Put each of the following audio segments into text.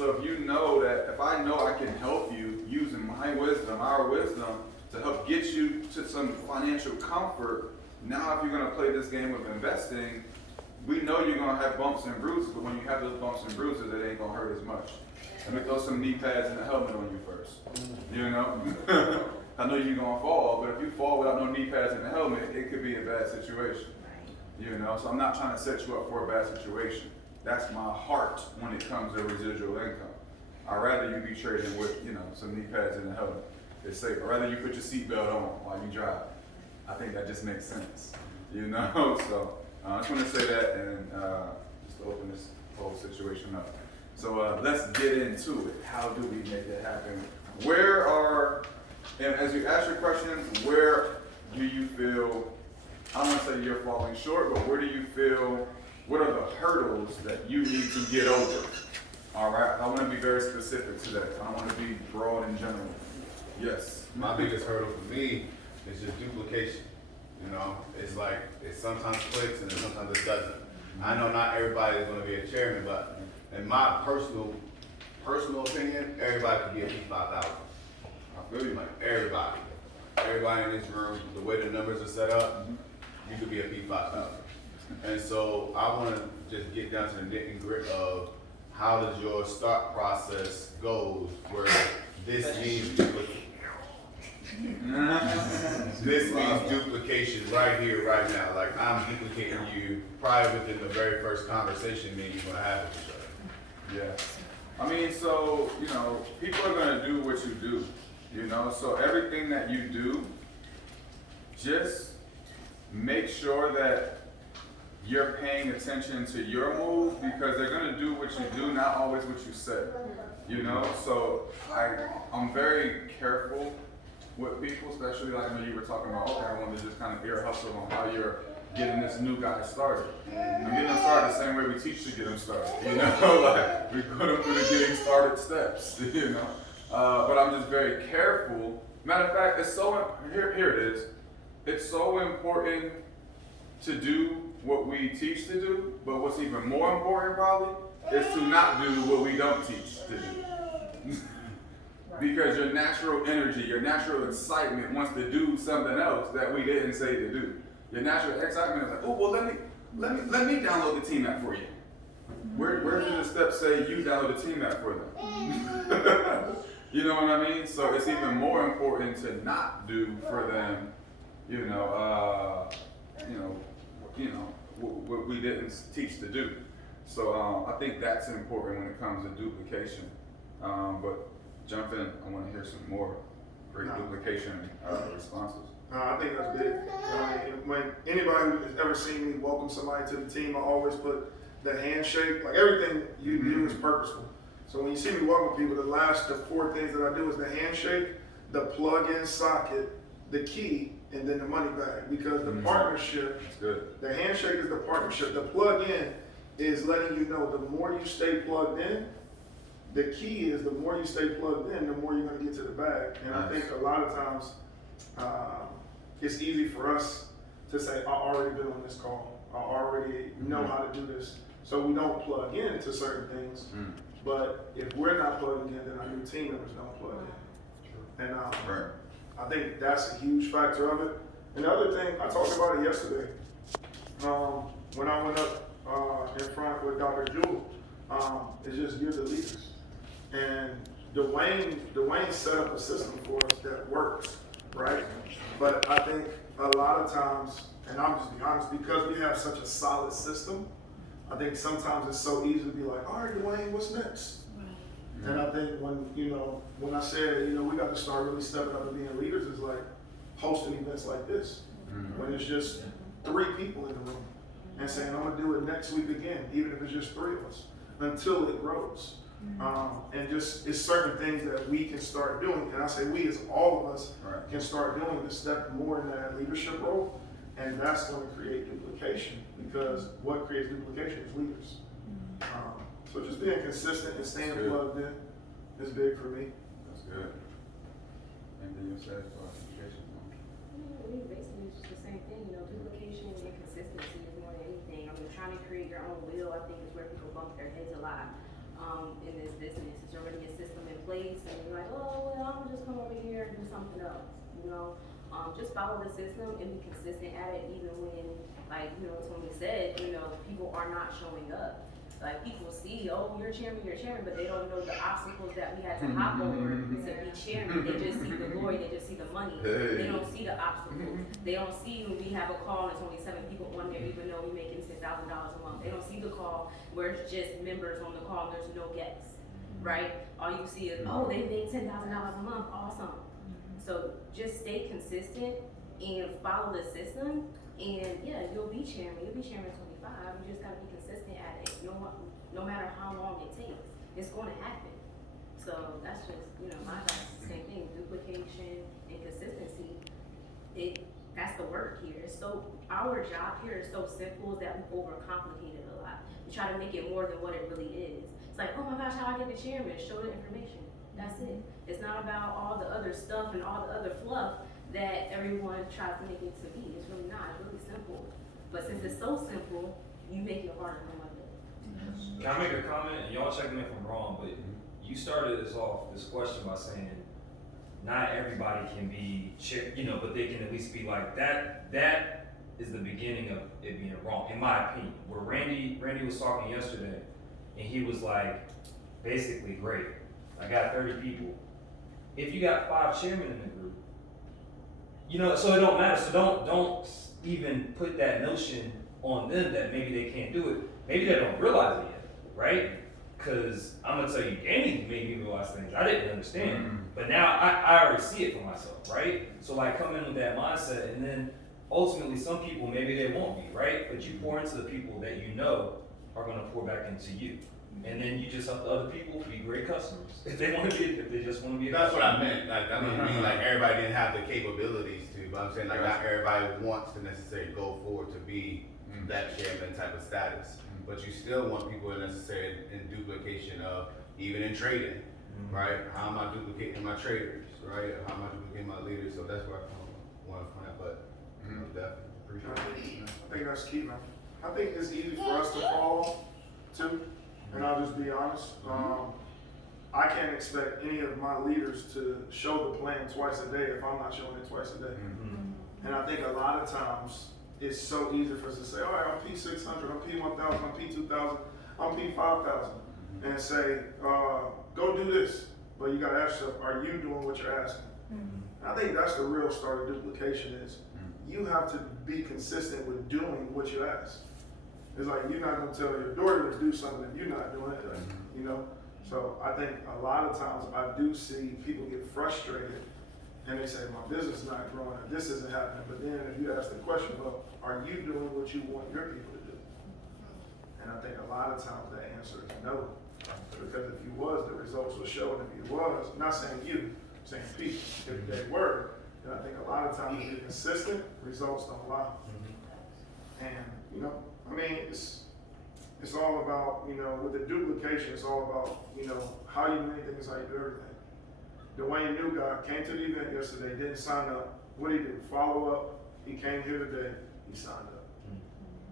So if you know that, if I know I can help you using my wisdom, our wisdom, to help get you to some financial comfort, now if you're going to play this game of investing, we know you're going to have bumps and bruises, but when you have those bumps and bruises, it ain't going to hurt as much. Let me throw some knee pads and a helmet on you first. You know? I know you're going to fall, but if you fall without no knee pads and a helmet, it could be a bad situation. You know? So I'm not trying to set you up for a bad situation. That's my heart when it comes to residual income. I'd rather you be trading with, you know, some knee pads and a helmet. It's safer. I'd rather you put your seatbelt on while you drive. I think that just makes sense. You know? So I just want to say that and just to open this whole situation up. So let's get into it. How do we make it happen? Where are, and as you ask your questions, where do you feel, I don't want to say you're falling short, but where do you feel, what are the hurdles that you need to get over? All right, I want to be very specific to that. I don't want to be broad in general. Yes. My biggest hurdle for me is just duplication. You know, it's like, it sometimes clicks and then sometimes it doesn't. I know not everybody is going to be a chairman, but in my personal opinion, everybody could be a P5000. I feel you, like everybody. Everybody in this room, the way the numbers are set up, you could be a P5000. And so I want to just get down to the nit and grit of how does your start process goes where this means duplication. This means duplication right here, right now. Like I'm duplicating you probably within the very first conversation me and you're gonna have with each other. Yeah. I mean, so, you know, people are gonna do what you do, you know, so everything that you do, just make sure that you're paying attention to your moves because they're gonna do what you do, not always what you say, you know, so I'm very careful with people, especially like when you were talking about, okay, I wanted to just kind of ear hustle on how you're getting this new guy started. I'm getting them started the same way we teach to get them started, you know, like we put them through the getting started steps, you know. But I'm just very careful. Matter of fact, it's so, here it is. It's so important to do what we teach to do, but what's even more important probably is to not do what we don't teach to do. Because your natural energy, your natural excitement wants to do something else that we didn't say to do. Your natural excitement is like, oh well, let me download the team app for you. Where do the steps say you download the team app for them? You know what I mean? So it's even more important to not do for them, you know, what we didn't teach to do. So I think that's important when it comes to duplication. But jump in. I want to hear some more great duplication responses. I think that's big. When anybody who has ever seen me welcome somebody to the team, I always put the handshake. Like everything you do is purposeful. So when you see me welcome people, the 4 things that I do is the handshake, the plug-in socket, the key, and then the money bag. Because the partnership, That's good. the handshake is the partnership. The plug-in is letting you know the more you stay plugged in, the key is the more you stay plugged in, the more you're going to get to the bag. And I think a lot of times it's easy for us to say, I already been on this call. I already know how to do this. So we don't plug in to certain things. But if we're not plugging in, then our new team members don't plug in. And Right. I think that's a huge factor of it. And the other thing, I talked about it yesterday. When I went up in front with Dr. Jewell, it's just you're the leaders. And Dwayne set up a system for us that works, right? But I think a lot of times, and I'm just being honest, because we have such a solid system, I think sometimes it's so easy to be like, all right, Dwayne, what's next? And I think when I said, we got to start really stepping up and being leaders, is like hosting events like this, when it's just 3 people in the room, and saying, I'm gonna do it next week again, even if it's just 3 of us, until it grows. And just it's certain things that we can start doing, and I say we as all of us can start doing to step more in that leadership role, and that's going to create duplication, because what creates duplication is leaders. So just being consistent and staying plugged in is big for me. That's good. Anything you said about duplication? Basically, it's just the same thing, duplication and consistency is more than anything. I mean, trying to create your own will, I think, is where people bump their heads a lot. in this business. It's already a system in place, and you're like, oh, well, I'm just come over here and do something else, you know? Just follow the system and be consistent at it, even when, like, you know, Tony said, you know, people are not showing up. Like, people see, oh, you're chairman, but they don't know the obstacles that we had to hop over to be chairman. They just see the glory, they just see the money. They don't see the obstacles. They don't see when we have a call and it's only 7 people on there, even though we're making $10,000 a month. They don't see the call where it's just members on the call and there's no guests, right? All you see is, oh, they made $10,000 a month, awesome. So just stay consistent and follow the system, and yeah, you'll be chairman 25. You just gotta be consistent at it. No matter how long it takes, it's gonna happen. So that's just, you know, my advice is the same thing, duplication and consistency. That's the work here. It's so, our job here is so simple that we overcomplicate it a lot. We try to make it more than what it really is. It's like, oh my gosh, how I get the chairman? Show the information. That's it. It's not about all the other stuff and all the other fluff that everyone tries to make it to be. It's really not. It's really simple. But since it's so simple, you make it harder than what it is. Can I make a comment? And y'all check me if I'm wrong, but you started this question by saying not everybody can be chair, you know, but they can at least be like that. That is the beginning of it being wrong, in my opinion. Where Randy was talking yesterday, and he was like, basically, great, I got 30 people. If you got 5 chairmen in the group, you know, so it don't matter. So don't even put that notion on them that maybe they can't do it. Maybe they don't realize it yet, right? Because I'm gonna tell you, Danny made me realize things I didn't understand, but now I already see it for myself, right? So like come in with that mindset, and then ultimately some people maybe they won't be, right? But you pour into the people that you know are gonna pour back into you, and then you just help the other people be great customers if they just want to be. That's what I meant. Like I mean, like everybody didn't have the capabilities to, but I'm saying like not everybody wants to necessarily go forward to be that chairman type of status. But you still want people necessarily in duplication of, even in trading, right? How am I duplicating my traders, right? How am I duplicating my leaders? So that's where I want to find, but definitely appreciate it. I think that's key, man. I think it's easy for us to fall too, and I'll just be honest. I can't expect any of my leaders to show the plan twice a day if I'm not showing it twice a day. And I think a lot of times it's so easy for us to say, all right, I'm P600, I'm P1000, I'm P2000, I'm P5000, and say, go do this. But you gotta ask yourself, are you doing what you're asking? I think that's the real start of duplication is you have to be consistent with doing what you ask. It's like you're not gonna tell your daughter to do something if you're not doing it, you know? So I think a lot of times I do see people get frustrated and they say, my business is not growing, or this isn't happening. But then if you ask the question, well, are you doing what you want your people to do? And I think a lot of times the answer is no. Because if you was, the results will show. And if you was, not saying you, saying people, if they were, then I think a lot of times if you're consistent, results don't lie. And, you know, I mean, it's all about, you know, with the duplication, it's all about, you know, how you do anything is how you do everything. Dwayne New guy came to the event yesterday, didn't sign up. What did he do? Follow up. He came here today. He signed up.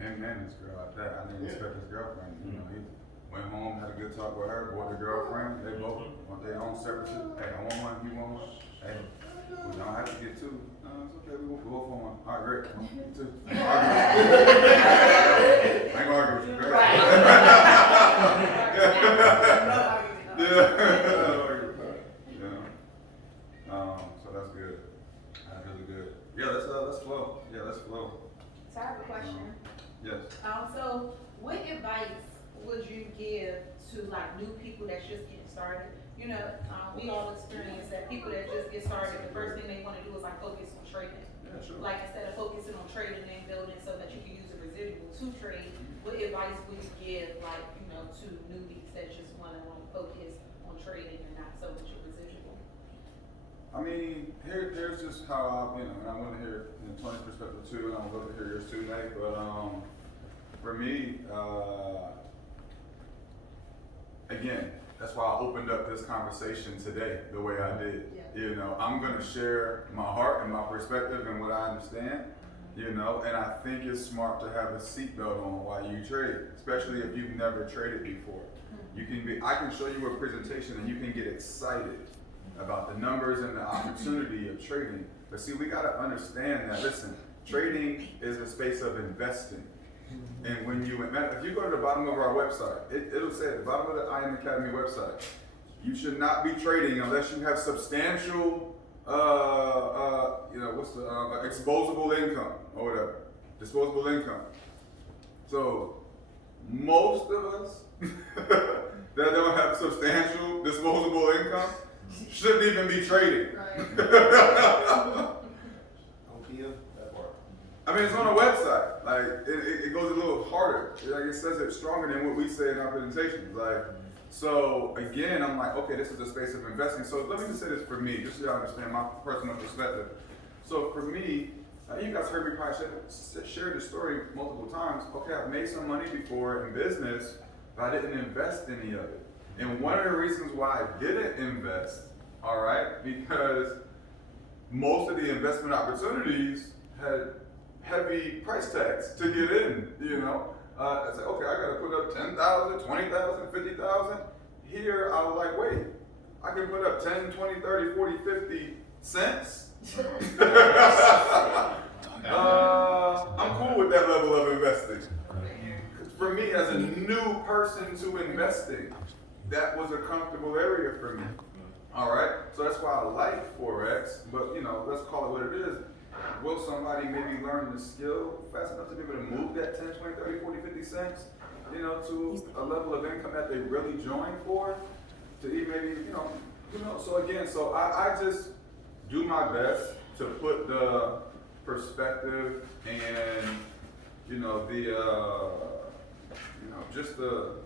Him and his girl out there. I didn't expect his girlfriend. You know, he went home, had a good talk with her, bought the girlfriend. They both want their own separate shit. Hey, I want one, you want one. Hey, we don't have to get 2. No, it's okay, we will go for one. All right, great. I'm gonna get 2. I ain't gonna argue with you. Great. So that's good. That's really good. Yeah, let's flow. Yeah, let's flow. So I have a question. Yes. So what advice would you give to like new people that's just getting started? You know, we all experience that people that just get started, the first thing they want to do is like focus on trading. Yeah, sure. Like instead of focusing on trading and building so that you can use a residual to trade, what advice would you give like, you know, to newbies that just want to focus on trading and not so much a residual? I mean, here's just how I, you know, and I want to hear Tony's perspective too, and I would love to hear yours too, Nate. But for me, again, that's why I opened up this conversation today the way I did. Yeah. You know, I'm gonna share my heart and my perspective and what I understand. You know, and I think it's smart to have a seatbelt on while you trade, especially if you've never traded before. I can show you a presentation and you can get excited about the numbers and the opportunity of trading. But see, we gotta understand that, listen, trading is a space of investing. And when you, if you go to the bottom of our website, it'll say at the bottom of the I Am Academy website, you should not be trading unless you have substantial, exposable income or whatever, disposable income. So most of us that don't have substantial disposable income shouldn't even be trading. I mean, it's on a website. Like, it goes a little harder. Like, it says it stronger than what we say in our presentations. Like, so again, I'm like, okay, this is a space of investing. So let me just say this for me, just so y'all understand my personal perspective. So for me, you guys heard me probably share this story multiple times. Okay, I've made some money before in business, but I didn't invest any of it. And one of the reasons why I didn't invest, all right, because most of the investment opportunities had heavy price tags to get in, you know. I said, okay, I gotta put up 10,000, 20,000, 50,000. Here, I was like, wait, I can put up 10, 20, 30, 40, 50 cents. I'm cool with that level of investing. For me, as a new person to investing, that was a comfortable area for me. All right, so that's why I like Forex, but you know, let's call it what it is. Will somebody maybe learn the skill fast enough to be able to move that 10, 20, 30, 40, 50 cents, you know, to a level of income that they really join for, to even maybe, you know, so again, so I just do my best to put the perspective and, you know, just the,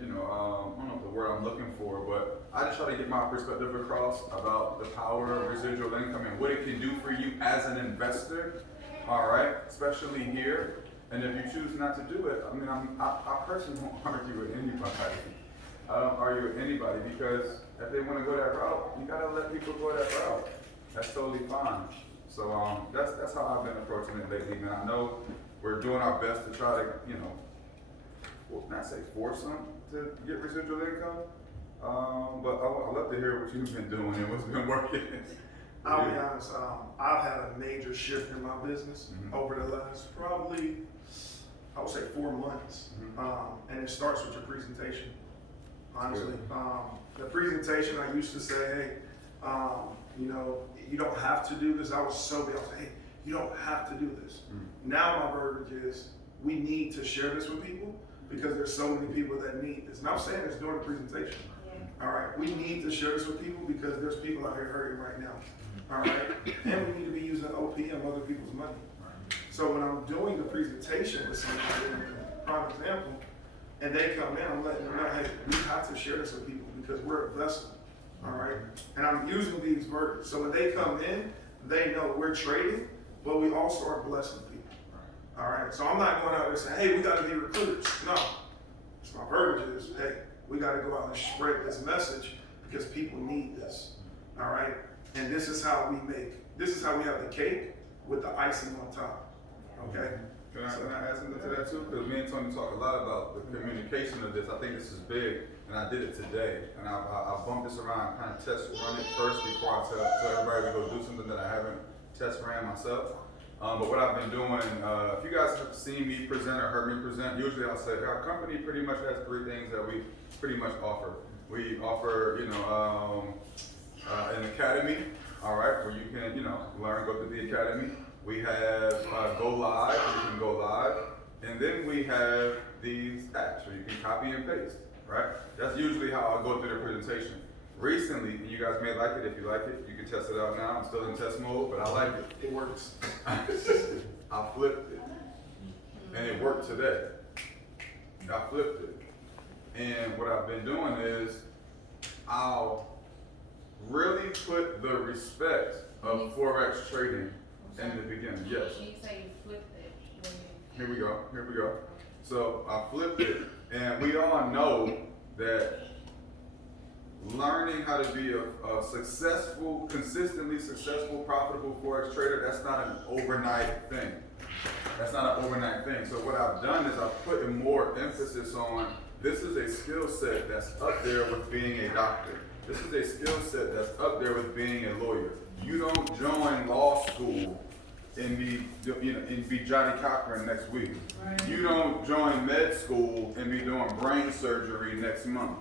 I don't know the word I'm looking for, but I just try to get my perspective across about the power of residual income and what it can do for you as an investor, all right, especially here. And if you choose not to do it, I mean, I personally won't argue with anybody. I don't argue with anybody because if they want to go that route, you gotta let people go that route. That's totally fine. So that's how I've been approaching it lately, man. I know we're doing our best to try to, well, not say force them to get residual income, but I'd love to hear what you've been doing and what's been working. I'll be honest, I've had a major shift in my business over the last probably, I would say 4 months. And it starts with your presentation, honestly. The presentation, I used to say, hey, you don't have to do this. I was so big, I was like, hey, you don't have to do this. Now my verbiage is, we need to share this with people because there's so many people that need this. And I'm saying this during the presentation. All right, we need to share this with people because there's people out here hurting right now. All right, and we need to be using OPM, other people's money. So when I'm doing the presentation with somebody, prime example, and they come in, I'm letting them know, hey, we have to share this with people because we're a vessel. All right, and I'm using these words. So when they come in, they know we're trading, but we also are blessing people. All right, so I'm not going out there saying, hey, we got to be recruiters. No, it's my verbiage is, hey, we got to go out and spread this message because people need this. All right, and this is how we have the cake with the icing on top. Okay. Can I add something to that too? Because me and Tony talk a lot about the communication of this. I think this is big, and I did it today. And I bumped this around, kind of test run it first before I tell everybody to go do something that I haven't test ran myself. But what I've been doing, if you guys have seen me present or heard me present, usually I'll say our company pretty much has 3 things that we pretty much offer. We offer, an academy, all right, where you can, learn, go through the academy. We have Go Live, where you can go live. And then we have these apps where you can copy and paste, right? That's usually how I go through the presentation. Recently, and you guys may like it, if you like it, you can test it out now. I'm still in test mode, but I like it. It works. I flipped it, and it worked today. I flipped it. And what I've been doing is I'll really put the respect of Forex trading in the beginning. Yes. When you say you flipped it, Here we go. So I flipped it, and we all know that learning how to be a successful, consistently successful, profitable Forex trader, that's not an overnight thing. So what I've done is I've put more emphasis on This is a skill set that's up there with being a doctor. This is a skill set that's up there with being a lawyer. You don't join law school and be Johnny Cochran next week. You don't join med school and be doing brain surgery next month.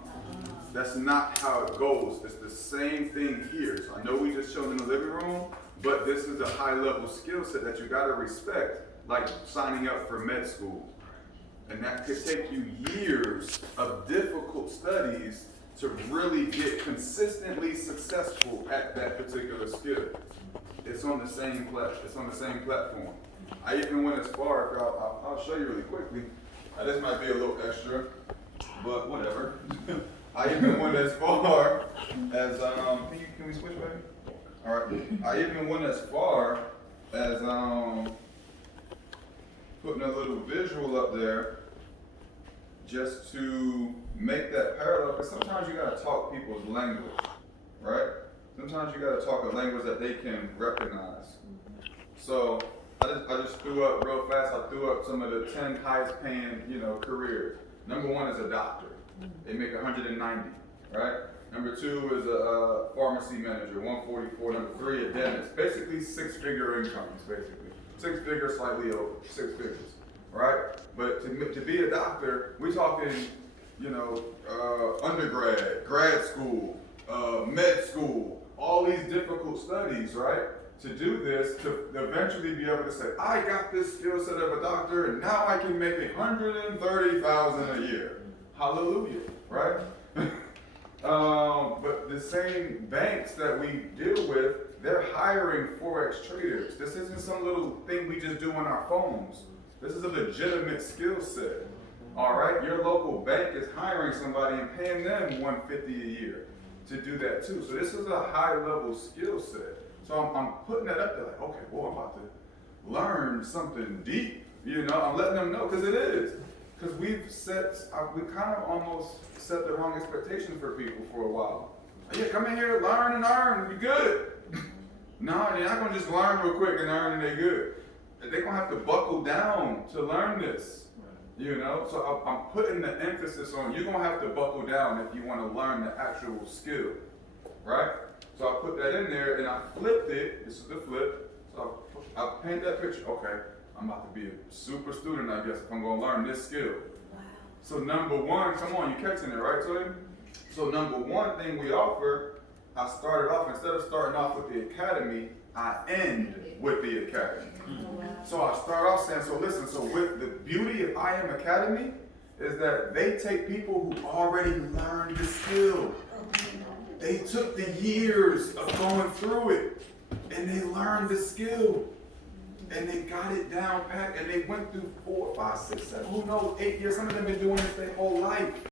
That's not how it goes. It's the same thing here. So I know we just showed in the living room, but this is a high level skill set that you gotta respect, like signing up for med school. And that could take you years of difficult studies to really get consistently successful at that particular skill. It's on the same platform. I even went as far, I'll show you really quickly. This might be a little extra, but whatever. I even went as far as, can we switch back? All right. I even went as far as putting a little visual up there just to make that parallel, because sometimes you gotta talk people's language, right? Sometimes you gotta talk a language that they can recognize. So I just threw up real fast, I threw up some of the 10 highest paying, careers. Number 1 is a doctor. They make 190, right? Number 2 is a pharmacy manager, 144. Number 3, a dentist. Basically 6-figure incomes, basically. 6 figures, slightly over, 6 figures, right? But to be a doctor, we're talking, undergrad, grad school, med school, all these difficult studies, right? To do this, to eventually be able to say, I got this skill set of a doctor, and now I can make $130,000 a year. Hallelujah, right? But the same banks that we deal with, they're hiring Forex traders. This isn't some little thing we just do on our phones. This is a legitimate skill set. All right, your local bank is hiring somebody and paying them $150 a year to do that too. So this is a high level skill set. So I'm putting that up there like, okay, well, I'm about to learn something deep. I'm letting them know, because it is. Because we kind of almost set the wrong expectations for people for a while. Yeah, come in here, learn and earn, be good. No, they're not going to just learn real quick and earn and they're good. They're going to have to buckle down to learn this. So I'm putting the emphasis on, you're going to have to buckle down if you want to learn the actual skill, right? So I put that in there and I flipped it. This is the flip. So I paint that picture. Okay, I'm about to be a super student, I guess, if I'm going to learn this skill. Wow. So number 1, come on, you catching it, right, Toya? So number 1 thing we offer, I started off, instead of starting off with the academy, I end with the academy. So I start off saying, so listen, so with the beauty of I Am Academy is that they take people who already learned the skill. They took the years of going through it and they learned the skill and they got it down pat and they went through 4, 5, 6, 7, who knows, 8 years. Some of them been doing this their whole life.